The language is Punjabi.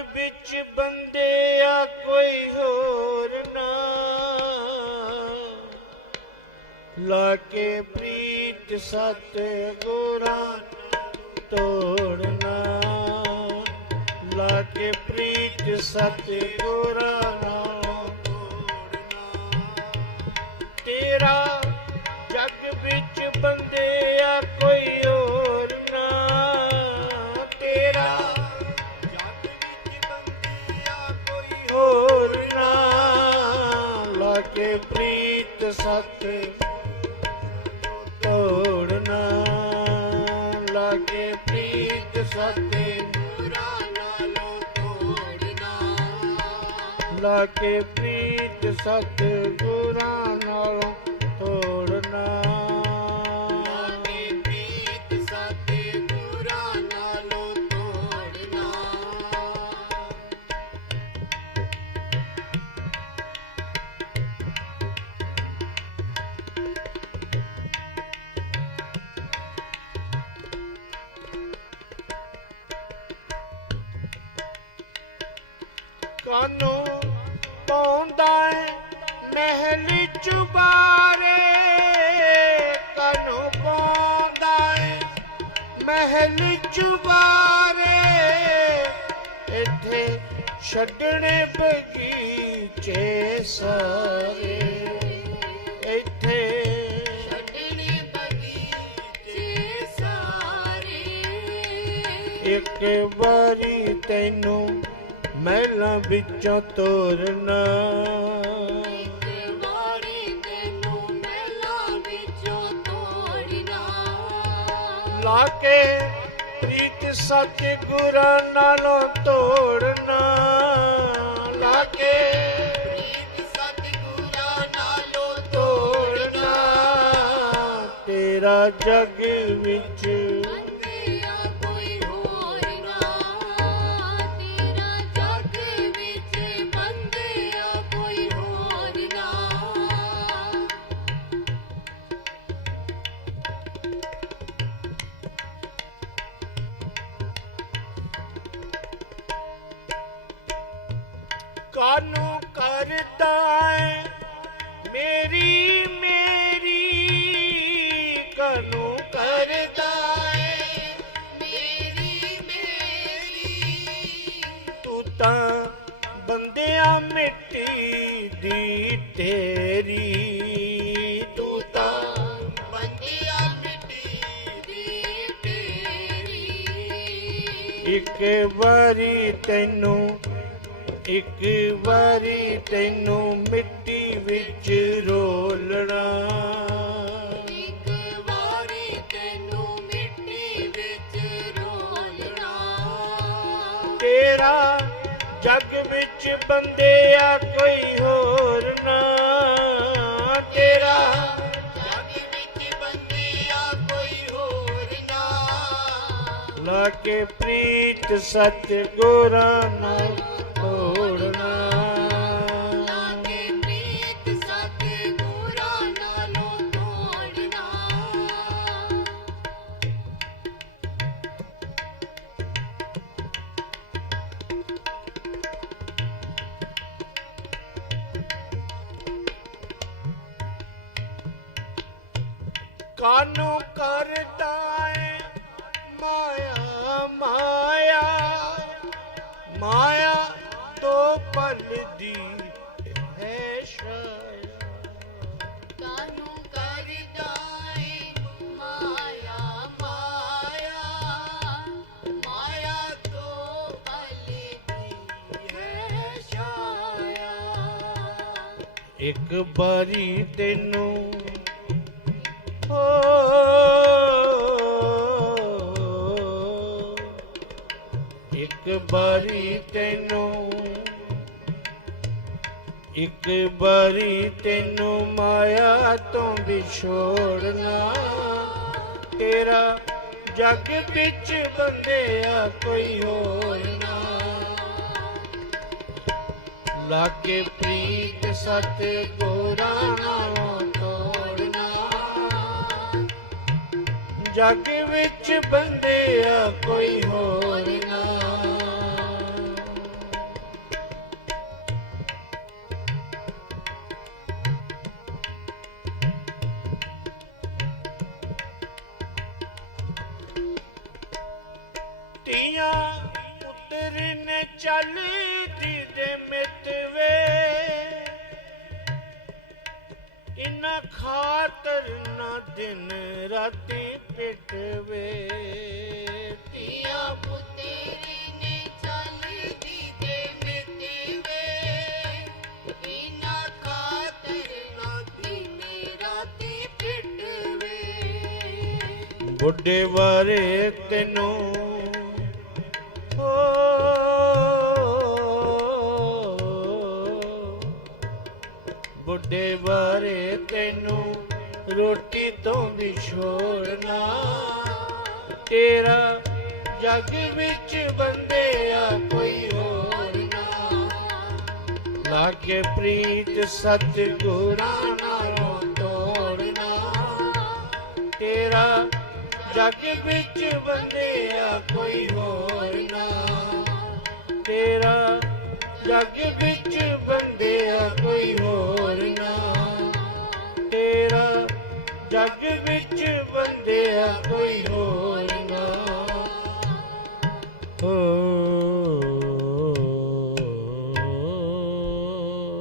ਵਿੱਚ ਬੰਦਿਆ ਕੋਈ ਹੋਰ ਨਾ। ਲਾ ਕੇ ਪ੍ਰੀਤ ਸਤ ਗੁਰਾਂ ਤੋੜਨਾ। ਲਾ ਕੇ ਪ੍ਰੀਤ ਸਤ ਗੁਰਾਂ ਪ੍ਰੀਤ ਸਤ ਤੋੜਨਾ ਲਾ ਕੇ ਪ੍ਰੀਤ ਸਤ ਗੁਰਾਂ ਤੋੜਨਾ ਲਾ ਕੇ ਪ੍ਰੀਤ ਸਤ ਗੁਰਾਂ ਕਾਨੂੰ ਪਾਉਂਦਾ ਏ ਮਹਿਲ ਚੁਬਾਰੇ ਕਾਨੂੰ ਪਾਉਂਦਾ ਏ ਮਹਿਲ ਚੁਬਾਰੇ ਇੱਥੇ ਛੱਡਣੇ ਬਗੀਚੇ ਸਾਰੇ। ਇੱਥੇ ਇੱਕ ਵਾਰੀ ਤੈਨੂੰ ਮਹਿਲਾਂ ਵਿੱਚੋਂ ਤੋਰਨਾ। ਲਾ ਕੇ ਪ੍ਰੀਤ ਸੱਚ ਗੁਰਾਂ ਨਾਲੋਂ ਤੋੜਨਾ। ਲਾ ਕੇ ਪ੍ਰੀਤ ਸਤਿਗੁਰਾਂ ਨਾਲੋਂ ਤੋੜਨਾ। ਤੇਰਾ ਜਗ ਵਿੱਚ ਕਾਨੂੰ ਕਰਦਾ ਏ। ਮੇਰੀ ਮੇਰੀ ਕਾਨੂੰ ਕਰਦਾ ਏ। ਮੇਰੀ ਮੇਰੀ। ਤੂੰ ਤਾਂ ਬੰਦਿਆਂ ਮਿੱਟੀ ਦੀ ਤੇਰੀ ਤੂੰ ਤਾਂ ਬੰਦਿਆ ਮਿੱਟੀ ਦੀ ਤੇਰੀ ਇੱਕ ਵਾਰੀ ਤੈਨੂੰ ਇੱਕ ਵਾਰੀ ਤੈਨੂੰ ਮਿੱਟੀ ਵਿੱਚ ਰੋਲਣਾ। ਇੱਕ ਵਾਰੀ ਤੈਨੂੰ ਮਿੱਟੀ ਵਿੱਚ ਰੋਲਣਾ। ਤੇਰਾ ਜਗ ਵਿੱਚ ਬੰਦਿਆ ਕੋਈ ਹੋਰ ਨਾ। ਤੇਰਾ ਜਗ ਵਿੱਚ ਬੰਦਿਆ ਕੋਈ ਹੋਰ ਨਾ। ਲਾ ਕੇ ਪ੍ਰੀਤ ਸਤ ਗੁਰਾਂ ਨਾਲ ਕਾਨੂੰ ਕਰਦਾ ਏ ਮਾਇਆ ਮਾਇਆ ਮਾਇਆ ਤੋਂ ਪਲਦੀ ਹੈ ਸ਼ਾਇਆ ਕਾਨੂੰ ਕਰਦਾ ਏ ਮਾਇਆ ਮਾਇਆ ਮਾਇਆ ਤੋਂ ਹੈ ਛਾਇਆ ਇੱਕ ਵਾਰੀ ਤੈਨੂੰ ਇੱਕ ਵਾਰੀ ਤੈਨੂੰ, ਇੱਕ ਵਾਰੀ ਤੈਨੂੰ ਮਾਇਆ ਤੋਂ ਵਿਛੋੜਨਾ ਤੇਰਾ ਜੱਗ ਵਿੱਚ ਬੰਦਿਆ ਕੋਈ ਹੋਰ ਨਾ। ਲਾਗੇ ਪ੍ਰੀਤ ਸਤ ਗੋਰਾ ਨਾਮ ਜਗ ਵਿੱਚ ਬੰਦਿਆ ਕੋਈ ਹੋਰ ਨਾ। ਤੀਆਂ ਉਤਰਨ ਚੱਲਦੀ ਦੇ ਮਿੱਤ ਇਨਾ ਖਾਤਰ ਨਾ ਦਿਨ ਰਾਤੀ ਪਿਟਵੇ ਧੀਆ ਪੁੱਤਰੀ ਨੇ ਚੱਲਦੀ ਤੇ ਮਿਟਵੇ ਇਨਾ ਖਾਤਰ ਨਾ ਦਿਨ ਰਾਤੀ ਪਿਟਵੇ ਬੁੱਢੇ ਵਾਰੇ ਤੈਨੂੰ ਬੁੱਢੇ ਵਾਰੇ ਰੋਟੀ ਤੋਂ ਵੀ ਛੋੜਨਾ ਤੇਰਾ ਜੱਗ ਵਿੱਚ ਬੰਦਿਆ ਕੋਈ ਹੋਰ ਨਾ। ਲਾਗੇ ਪ੍ਰੀਤ ਸਤ ਗੁਰਾਂ ਨਾਲੋਂ ਤੋੜਨਾ ਤੇਰਾ ਜੱਗ ਵਿੱਚ ਬੰਦਿਆ ਕੋਈ ਹੋਰ ਨਾ। ਤੇਰਾ ਜੱਗ ਵਿੱਚ ਬੰਦਿਆ ਕੋਈ ਹੋਰ ਜਗ ਵਿੱਚ ਬੰਦਿਆ ਕੋਈ ਹੋਰ ਨਾ। ਹੋ